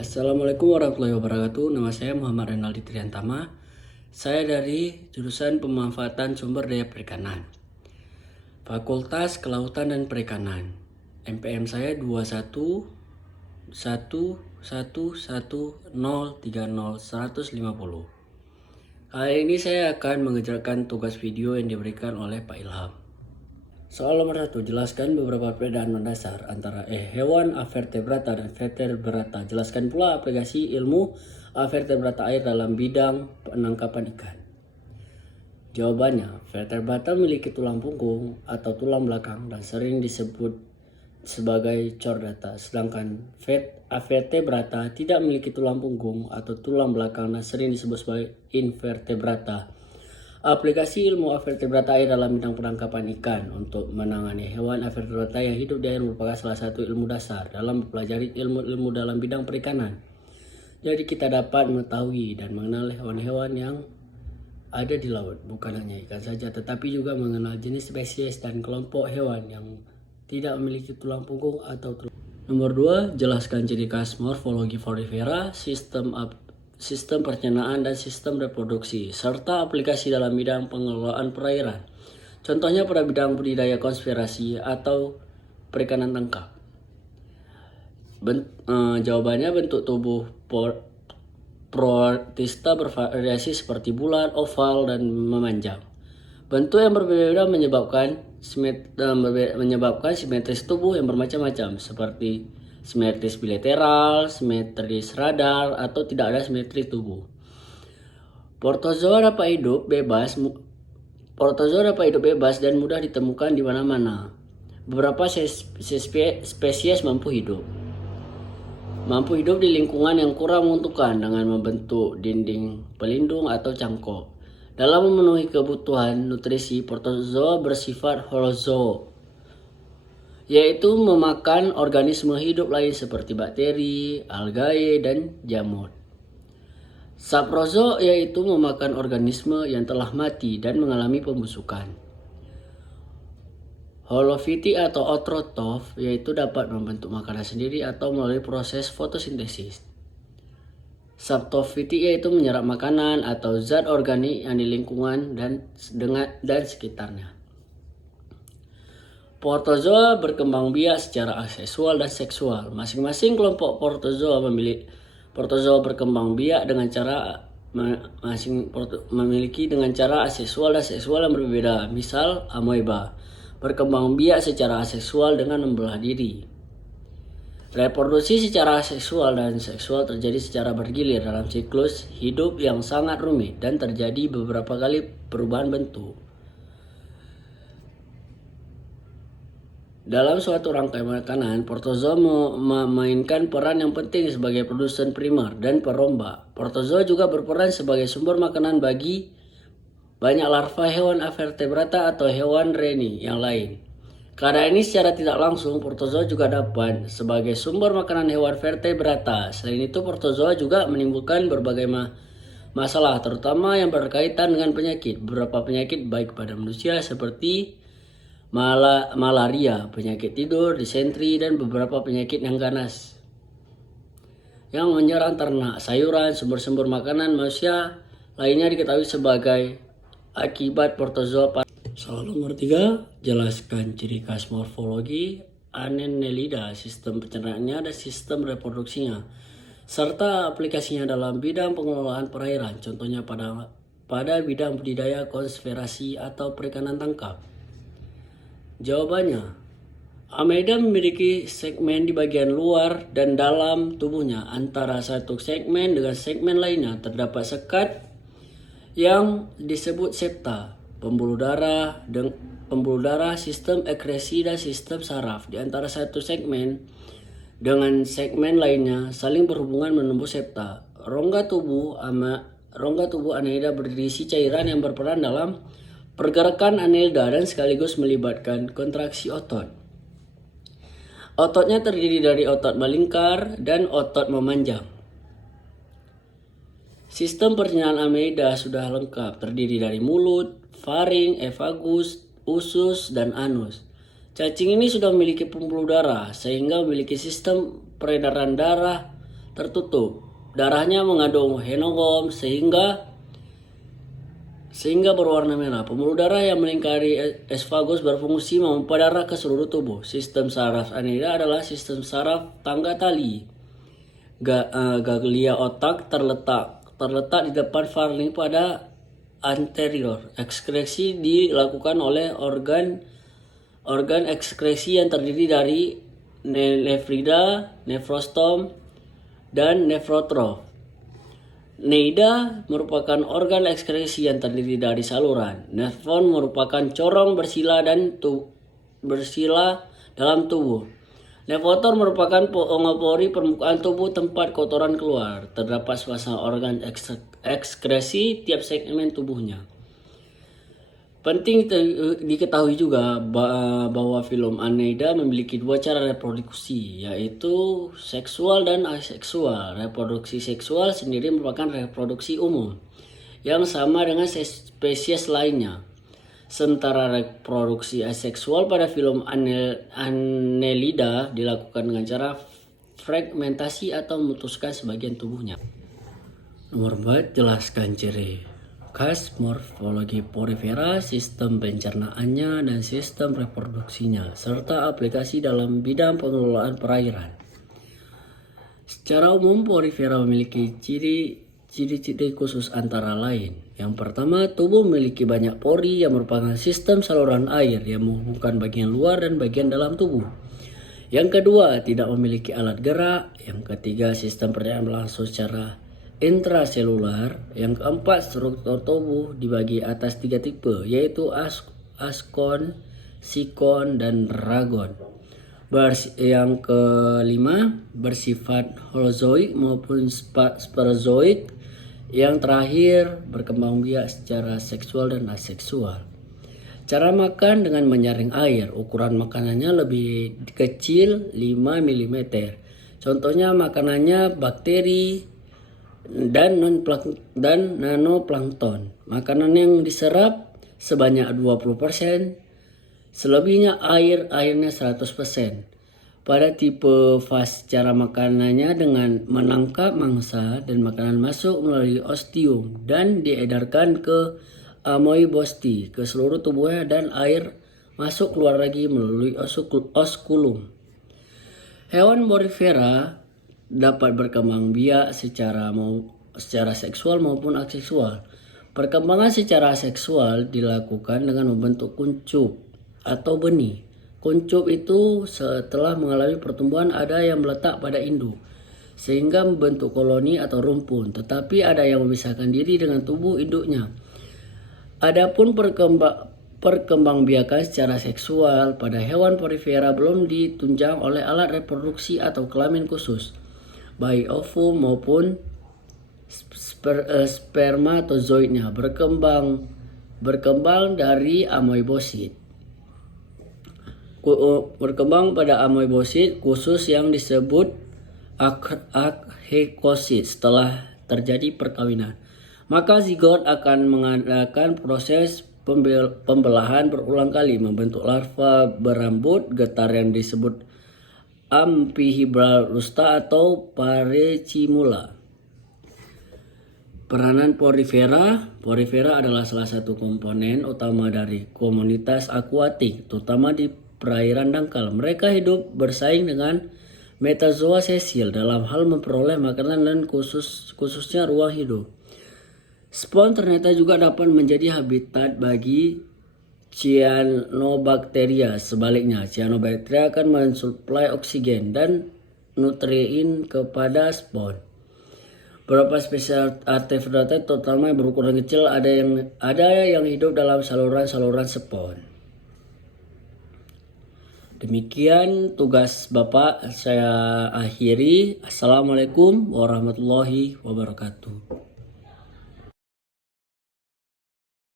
Assalamualaikum warahmatullahi wabarakatuh. Nama saya Muhammad Renaldi Triantama. Saya dari jurusan Pemanfaatan Sumber Daya Perikanan, Fakultas Kelautan dan Perikanan. MPM saya 2111130 Kali ini saya akan mengerjakan tugas video yang diberikan oleh Pak Ilham. Soal nomor 1, jelaskan beberapa perbedaan mendasar antara hewan avertebrata dan vertebrata. Jelaskan pula aplikasi ilmu avertebrata air dalam bidang penangkapan ikan. Jawabannya, vertebrata memiliki tulang punggung atau tulang belakang dan sering disebut sebagai chordata, sedangkan vertebrata tidak memiliki tulang punggung atau tulang belakang dan sering disebut sebagai invertebrata. Aplikasi ilmu avertebrata air dalam bidang penangkapan ikan. Untuk menangani hewan avertebrata yang hidup di air merupakan salah satu ilmu dasar dalam mempelajari ilmu-ilmu dalam bidang perikanan. Jadi kita dapat mengetahui dan mengenal hewan-hewan yang ada di laut, bukan hanya ikan saja, tetapi juga mengenal jenis spesies dan kelompok hewan yang tidak memiliki tulang punggung atau tulang. Nomor 2, jelaskan ciri khas morfologi Florivera, sistem pencernaan dan sistem reproduksi, serta aplikasi dalam bidang pengelolaan perairan. Contohnya pada bidang budidaya konservasi atau perikanan tangkap. Jawabannya, bentuk tubuh protista bervariasi seperti bulat, oval, dan memanjang. Bentuk yang berbeda menyebabkan simetris tubuh yang bermacam-macam, seperti simetris bilateral, simetris radar, atau tidak ada simetri tubuh. Protozoa dapat hidup bebas dan mudah ditemukan di mana-mana. Beberapa spesies mampu hidup di lingkungan yang kurang menguntungkan dengan membentuk dinding pelindung atau cangkok. Dalam memenuhi kebutuhan nutrisi, protozoa bersifat holozoo, yaitu memakan organisme hidup lain seperti bakteri, algae, dan jamur. Saprozoo yaitu memakan organisme yang telah mati dan mengalami pembusukan. Holofiti atau autotrof yaitu dapat membentuk makanan sendiri atau melalui proses fotosintesis. Saptofiti yaitu menyerap makanan atau zat organik yang di lingkungan dan sekitarnya. Protozoa berkembang biak secara aseksual dan seksual. Masing-masing kelompok protozoa berkembang biak dengan cara memiliki dengan cara aseksual dan seksual yang berbeda. Misal, amoeba berkembang biak secara aseksual dengan membelah diri. Reproduksi secara aseksual dan seksual terjadi secara bergilir dalam siklus hidup yang sangat rumit dan terjadi beberapa kali perubahan bentuk. Dalam suatu rangkai makanan, protozoa memainkan peran yang penting sebagai produsen primer dan perombak. Protozoa juga berperan sebagai sumber makanan bagi banyak larva hewan avertebrata atau hewan reni yang lain. Karena ini secara tidak langsung, protozoa juga dapat sebagai sumber makanan hewan vertebrata. Selain itu, protozoa juga menimbulkan berbagai masalah, terutama yang berkaitan dengan penyakit. Beberapa penyakit baik pada manusia seperti malaria, penyakit tidur, disentri, dan beberapa penyakit yang ganas yang menyerang ternak, sayuran, sumber-sumber makanan manusia lainnya diketahui sebagai akibat protozoa. Soal nomor 3, jelaskan ciri khas morfologi Annelida, sistem pencernaannya dan sistem reproduksinya, serta aplikasinya dalam bidang pengelolaan perairan, contohnya pada bidang budidaya konservasi atau perikanan tangkap. Jawabannya, amoeba memiliki segmen di bagian luar dan dalam tubuhnya. Antara satu segmen dengan segmen lainnya terdapat sekat yang disebut septa, pembuluh darah, sistem ekskresi, dan sistem saraf. Di antara satu segmen dengan segmen lainnya saling berhubungan menembus septa. Rongga tubuh Annelida berisi cairan yang berperan dalam pergerakan Annelida dan sekaligus melibatkan kontraksi otot. Ototnya terdiri dari otot melingkar dan otot memanjang. Sistem pencernaan Annelida sudah lengkap, terdiri dari mulut, faring, efagus, usus, dan anus. Cacing ini sudah memiliki pembuluh darah sehingga memiliki sistem peredaran darah tertutup. Darahnya mengandung hemoglobin sehingga berwarna merah. Pembuluh darah yang melingkari esfagus berfungsi memompa darah ke seluruh tubuh. Sistem saraf Aneida adalah sistem saraf tangga tali. Ganglia otak terletak di depan faring pada anterior. Ekskresi dilakukan oleh organ ekskresi yang terdiri dari nefrida, nefrostom, dan nefrotrof. Neida merupakan organ ekskresi yang terdiri dari saluran. Nefron merupakan corong bersila dalam tubuh. Nefrotor merupakan pori permukaan tubuh tempat kotoran keluar. Terdapat sepasang organ ekskresi tiap segmen tubuhnya. Penting diketahui juga bahwa filum Aneida memiliki dua cara reproduksi, yaitu seksual dan aseksual. Reproduksi seksual sendiri merupakan reproduksi umum yang sama dengan spesies lainnya. Sementara reproduksi aseksual pada filum Annelida dilakukan dengan cara fragmentasi atau memutuskan sebagian tubuhnya. Nomor 4, jelaskan ciri khas morfologi porifera, sistem pencernaannya, dan sistem reproduksinya, serta aplikasi dalam bidang pengelolaan perairan. Secara umum, porifera memiliki ciri-ciri khusus antara lain. Yang pertama, tubuh memiliki banyak pori yang merupakan sistem saluran air yang menghubungkan bagian luar dan bagian dalam tubuh. Yang kedua, tidak memiliki alat gerak. Yang ketiga, sistem pernapasan berlangsung secara intraselular. Yang keempat, struktur tubuh dibagi atas 3 tipe, yaitu askon, sikon, dan ragon. Yang kelima, bersifat holozoik maupun sporozoik. Yang terakhir, berkembang biak secara seksual dan aseksual. Cara makan dengan menyaring air. Ukuran makanannya lebih kecil 5 mm. Contohnya makanannya bakteri dan nanoplankton. Makanan yang diserap sebanyak 20%, selebihnya airnya 100%. Pada tipe fase, cara makanannya dengan menangkap mangsa dan makanan masuk melalui ostium dan diedarkan ke amoebosti ke seluruh tubuhnya, dan air masuk keluar lagi melalui osculum. Hewan porifera dapat berkembang biak secara seksual maupun aseksual. Perkembangan secara seksual dilakukan dengan membentuk kuncup atau benih. Kuncup itu setelah mengalami pertumbuhan ada yang meletak pada induk sehingga membentuk koloni atau rumpun, tetapi ada yang memisahkan diri dengan tubuh induknya. Adapun perkembangbiakan secara seksual pada hewan porifera belum ditunjang oleh alat reproduksi atau kelamin khusus, baik ovum maupun spermatozoidnya berkembang dari amoebosit. Berkembang pada amoebosit khusus yang disebut archekosit setelah terjadi perkawinan. Maka zigot akan mengadakan proses pembelahan berulang kali, membentuk larva berambut getar yang disebut Amphibral rusta atau Parecimula. Peranan porifera adalah salah satu komponen utama dari komunitas akuatik, terutama di perairan dangkal. Mereka hidup bersaing dengan metazoa sesil dalam hal memperoleh makanan dan khususnya ruang hidup. Spons ternyata juga dapat menjadi habitat bagi cyanobacteria. Sebaliknya, cyanobacteria akan mensuplai oksigen dan nutrien kepada spons. Beberapa spesies artefrata, terutama yang berukuran kecil, ada yang hidup dalam saluran spons. Demikian tugas Bapak, saya akhiri. Assalamualaikum warahmatullahi wabarakatuh.